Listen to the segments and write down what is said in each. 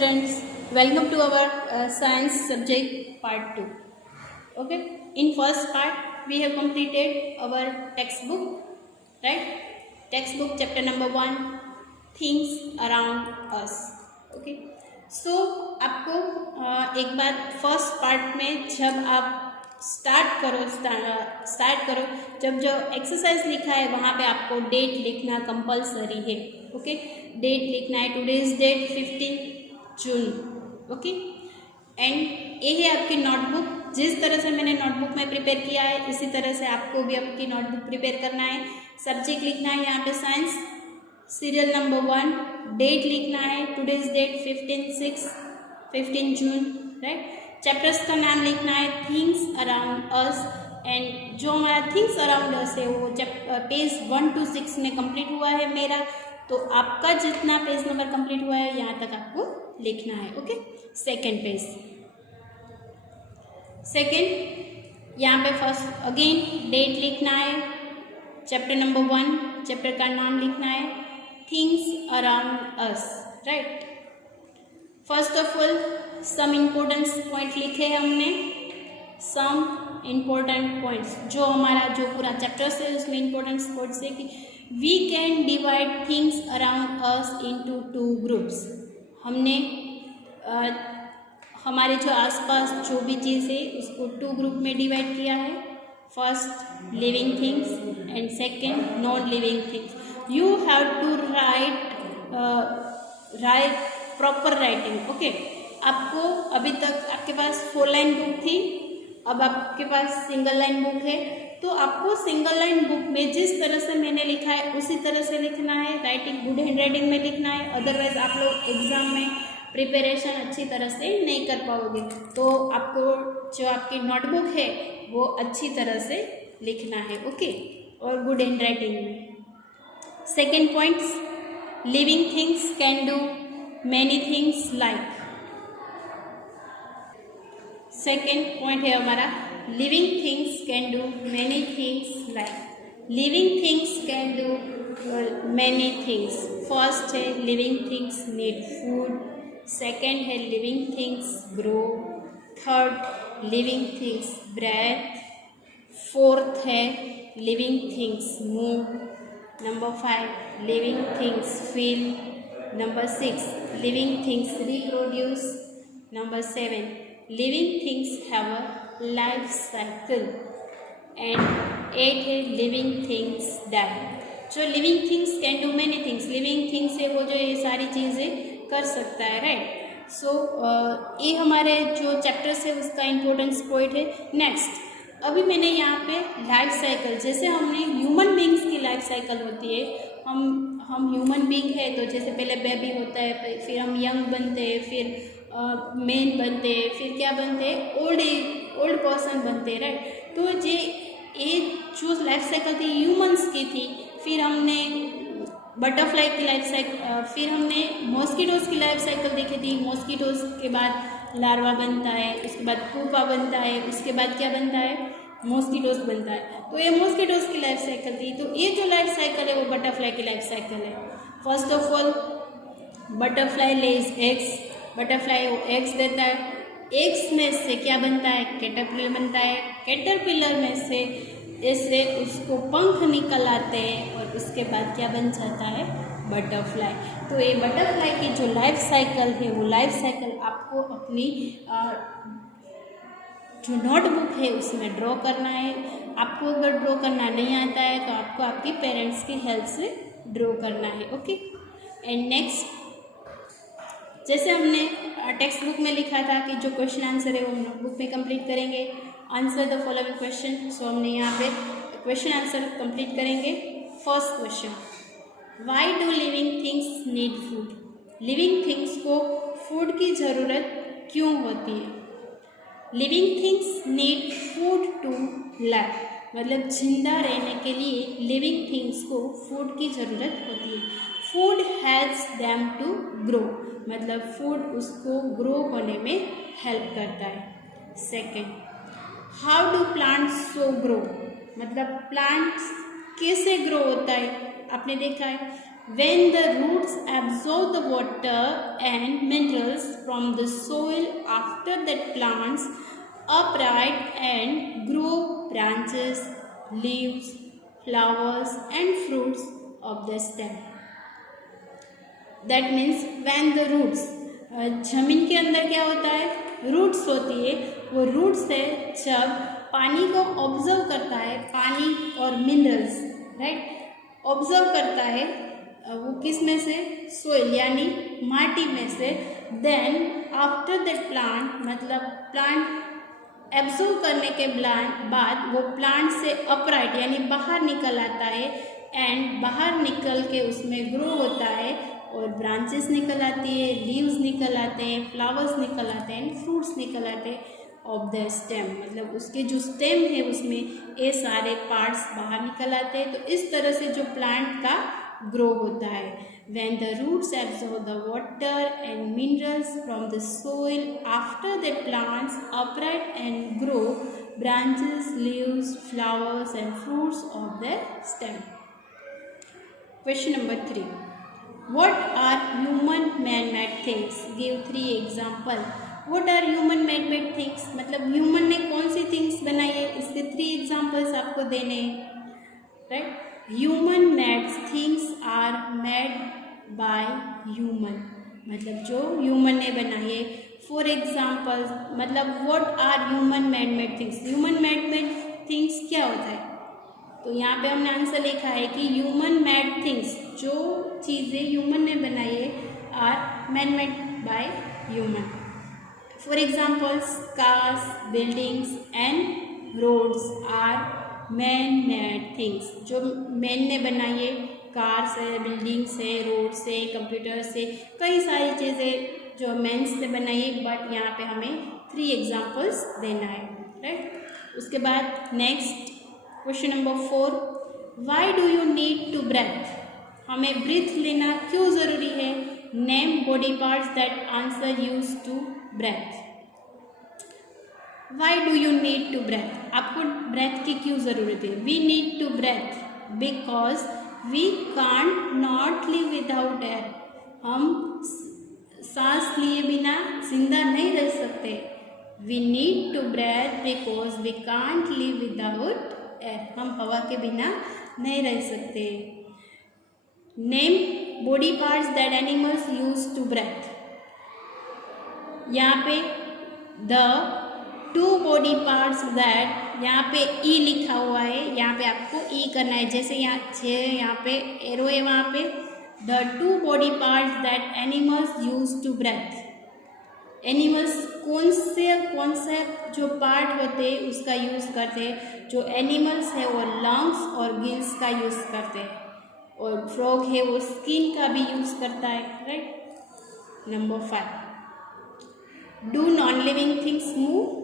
students, welcome to our science subject part 2. Okay, in first part we have completed our textbook, right? Textbook chapter number 1, things around us. Okay, so आपको एक बार first part में जब आप start करो जब जो exercise लिखा है वहाँ पे आपको डेट लिखना कंपलसरी है. ओके, डेट लिखना है. Today's date 15 June. Okay, and ये है आपकी नोटबुक. जिस तरह से मैंने नोटबुक में प्रिपेयर किया है इसी तरह से आपको भी आपकी नोटबुक प्रिपेयर करना है. सब्जेक्ट लिखना है यहाँ पे साइंस, सीरियल नंबर 1, डेट लिखना है टुडेज डेट 15 जून, राइट. चैप्टर्स का नाम लिखना है थिंग्स अराउंड अस, एंड जो हमारा थिंग्स अराउंड अस है वो पेज 1 to 6 में कंप्लीट हुआ है मेरा. तो आपका जितना पेज नंबर कंप्लीट हुआ है यहाँ तक आपको लिखना है. Okay, second page. सेकेंड यहाँ पे फर्स्ट अगेन डेट लिखना है. चैप्टर नंबर 1, चैप्टर का नाम लिखना है things around us, right. First of all some importance point लिखे हैं हमने. सम इम्पोर्टेंट पॉइंट्स जो हमारा जो पूरा चैप्टर्स है उसमें इम्पोर्टेंस पॉइंट्स है कि we can divide things around us into 2 groups. हमने हमारे जो आसपास जो भी चीज़ है उसको 2 ग्रुप में डिवाइड किया है. First living things and second non living things. You have to write proper writing. Okay, आपको अभी तक आपके पास 4 लाइन बुक थी, अब आपके पास सिंगल लाइन बुक है. तो आपको सिंगल लाइन बुक में जिस तरह से मैंने लिखा है उसी तरह से लिखना है. राइटिंग गुड हैंड राइटिंग में लिखना है, अदरवाइज आप लोग एग्जाम में प्रिपरेशन अच्छी तरह से नहीं कर पाओगे. तो आपको जो आपकी नोटबुक है वो अच्छी तरह से लिखना है. ओके, और गुड हैंड राइटिंग में. Second points, living things can do many things like. Second point है हमारा living things can do many things like. Living things can do many things. First है living things need food. Second है living things grow. Third living things breathe. Fourth है living things move. Number 5 living things feel. Number 6 living things reproduce. Number 7 living things have a life cycle. And 8 है living things die. जो living things can do many things. living things है वो जो ये सारी चीज़ें कर सकता है, राइट. सो ये हमारे जो चैप्टर्स है उसका इम्पोर्टेंस पॉइंट है. नेक्स्ट अभी मैंने यहाँ पे लाइफ साइकिल, जैसे हमने ह्यूमन बींग्स की लाइफ साइकिल होती है. हम ह्यूमन बींग है तो जैसे पहले बेबी होता है, फिर हम यंग बनते हैं, फिर मेन बनते हैं, फिर क्या बनते हैं, ओल्ड पर्सन बनते हैं, राइट. तो ये जो लाइफ साइकिल थी ह्यूमंस की थी. फिर हमने बटरफ्लाई की लाइफ साइकिल, फिर हमने मॉस्किटोज़ की लाइफ साइकिल देखी थी. मॉस्किटोज़ के बाद लार्वा बनता है, उसके बाद पुपा बनता है, उसके बाद क्या बनता है, मॉस्किटोज बनता है. तो ये मॉस्किटोज की लाइफ साइकिल थी. तो ये जो लाइफ साइकिल है वो बटरफ्लाई की लाइफ साइकिल है. First of all butterfly Lay's eggs. Butterfly वो एग्स देता है. एग्स में से क्या बनता है, कैटरपिलर बनता है. कैटरपिलर में से ऐसे उसको पंख निकल आते हैं और उसके बाद क्या बन जाता है, बटरफ्लाई. तो ये बटरफ्लाई की जो लाइफ साइकिल है वो लाइफ साइकिल आपको अपनी जो नोटबुक है उसमें ड्रॉ करना है. आपको अगर ड्रॉ करना नहीं आता है तो आपको आपकी पेरेंट्स की हेल्प से ड्रॉ करना है. ओके, एंड नेक्स्ट जैसे हमने टेक्स्ट बुक में लिखा था कि जो क्वेश्चन आंसर है वो नोटबुक में कंप्लीट करेंगे. Answer the following question. So हमने यहाँ पे क्वेश्चन आंसर कंप्लीट करेंगे. First question, why do living things need food. Living things को फूड की ज़रूरत क्यों होती है. Living things need food to live. मतलब जिंदा रहने के लिए लिविंग थिंग्स को फूड की ज़रूरत होती है. Food helps them to grow. मतलब फूड उसको ग्रो होने में हेल्प करता है. Second, how do plants so grow. मतलब प्लांट्स कैसे ग्रो होता है. आपने देखा है when the roots absorb the water and minerals from the soil, after that plants upright and grow branches, leaves, flowers and fruits of the stem. That means when the roots, जमीन के अंदर क्या होता है, रूट्स होती है, वो root से जब पानी को ऑब्जर्व करता है, पानी और मिनरल्स, राइट, ऑब्जर्व करता है, वो किस में से, सोइल यानी माटी में से, देन आफ्टर दैट प्लांट, मतलब प्लांट एब्जॉर्व करने के बाद वो प्लांट से अपराइट यानी बाहर निकल आता है, एंड बाहर निकल के उसमें ग्रो होता है और ब्रांचेस निकल आती है, लीव्स निकल आते हैं, फ्लावर्स निकल आते हैं, फ्रूट्स निकल आते हैं ऑफ द स्टेम, मतलब उसके जो स्टेम है उसमें ये सारे पार्ट्स बाहर निकल आते हैं। तो इस तरह से जो प्लांट का ग्रो होता है। When the roots absorb the water and minerals from the soil, after the plants upright and grow branches, leaves, flowers and fruits of the stem. Question number 3. What are human man-made things? Give 3 example. What are human man-made things? मतलब human ने कौन सी things बनाई है, इसके 3 examples आपको देने हैं, right? Human made things are made by human, मतलब जो human ने बनाई है। For example, मतलब what are human man-made things? Human man-made things क्या होता है? तो यहाँ पे हमने आंसर लिखा है कि ह्यूमन मेड थिंग्स, जो चीज़ें ह्यूमन ने बनाई है, are man made by human. For examples, cars, buildings and roads are man made things, जो मैन ने बनाई है, कार्स है, बिल्डिंग्स है, रोड्स है, कंप्यूटर्स है, कई सारी चीज़ें जो मैंस ने बनाई है, बट यहाँ पे हमें 3 एग्जाम्पल्स देना है, राइट। उसके बाद next question number 4, why do you need to breathe? हमें ब्रीथ लेना क्यों ज़रूरी है? Name body parts that answer use to breathe. Why do you need to breathe? आपको ब्रेथ की क्यों ज़रूरत है? We need to breathe because we can't not live without air. हम सांस लिए बिना जिंदा नहीं रह सकते। We need to breathe because we can't live without air, हम हवा के बिना नहीं रह सकते। Name body parts that animals use to breathe. यहाँ पे द 2 बॉडी पार्ट्स दैट, यहाँ पे ई लिखा हुआ है, यहाँ पे आपको ई करना है, जैसे यहाँ पे एरो है, वहाँ पे the 2 body parts that animals use to breathe. Animals कौन से जो पार्ट होते हैं उसका यूज़ करते हैं? जो एनिमल्स है वो लंग्स और गिल्स का यूज़ करते हैं, और फ्रॉग है वो स्किन का भी यूज़ करता है, right. Number 5, do non living things move?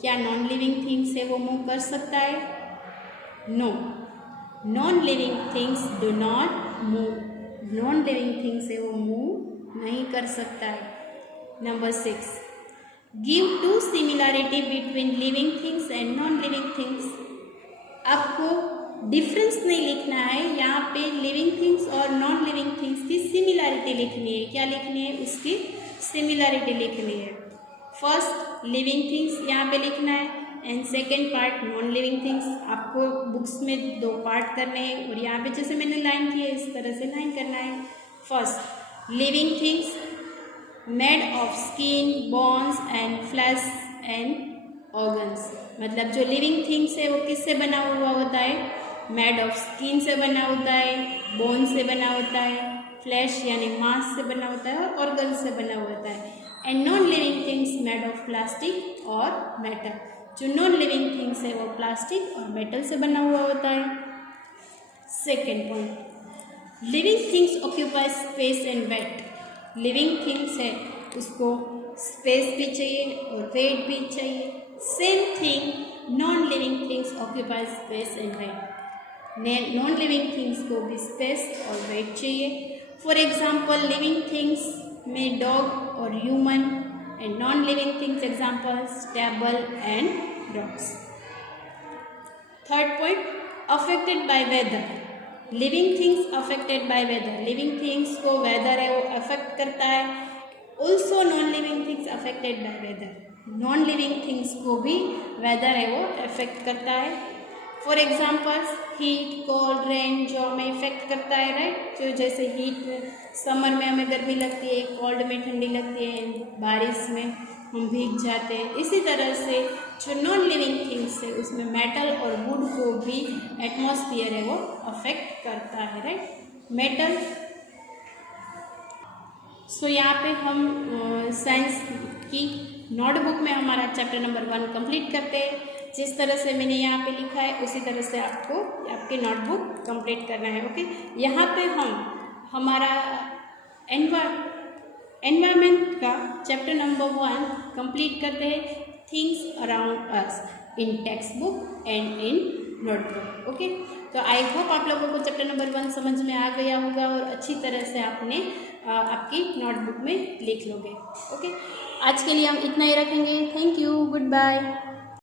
क्या नॉन लिविंग थिंग्स है वो मूव कर सकता है? No, non living things do not move. Non living things है वो मूव नहीं कर सकता है। Number 6, give 2 similarity between living things and non living things. आपको डिफरेंस नहीं लिखना है, यहाँ पे लिविंग थिंग्स और नॉन लिविंग थिंग्स की सिमिलैरिटी लिखनी है। क्या लिखनी है? उसकी सिमिलैरिटी लिखनी है। फर्स्ट लिविंग थिंग्स यहाँ पे लिखना है, and second part non living things. आपको बुक्स में 2 पार्ट करने हैं, और यहाँ पे जैसे मैंने लाइन की है इस तरह से लाइन करना है। First, living things made of skin, bones and flash and organs. मतलब जो लिविंग थिंग्स है वो किससे बना हुआ होता है? मेड ऑफ स्किन से बना होता है, बोन से बना होता है, फ्लैश यानी मांस से बना होता है, और ऑर्गन से बना होता है। And non living things made of plastic और मेटल। जो नॉन लिविंग थिंग्स है वो प्लास्टिक और मेटल से बना हुआ होता है। Second point, living things occupy space and weight. Living things है उसको स्पेस भी चाहिए और वेट भी चाहिए। Same thing non living things occupy space and weight. Non living things को भी स्पेस और वेट चाहिए। फॉर एग्जाम्पल, लिविंग थिंग्स में डॉग और human, and non living things examples table and rocks. Third point, affected by weather. Living things affected by weather, living things को weather है वो affect करता है। Also non living things affected by weather, non living things को भी weather है वो affect करता है। For examples heat, cold, rain जो हमें इफेक्ट करता है, राइट। जो जैसे हीट समर में हमें गर्मी लगती है, कोल्ड में ठंडी लगती है, बारिश में हम भीग जाते हैं। इसी तरह से जो नॉन लिविंग थिंग्स है उसमें मेटल और वुड को भी एटमॉस्फेयर है वो अफेक्ट करता है, राइट। मेटल, सो यहाँ पे हम साइंस की नोटबुक में हमारा चैप्टर नंबर 1 कंप्लीट करते हैं। जिस तरह से मैंने यहाँ पे लिखा है उसी तरह से आपको आपकी नोटबुक कंप्लीट करना है, ओके। यहाँ पे हम हमारा एनवायरनमेंट का चैप्टर नंबर 1 कंप्लीट करते हैं, things around us, in text book and in notebook, okay. तो आई होप आप लोगों को चैप्टर नंबर 1 समझ में आ गया होगा और अच्छी तरह से आपने आपकी नोटबुक में लिख लोगे, ओके। आज के लिए हम इतना ही रखेंगे। Thank you, good bye.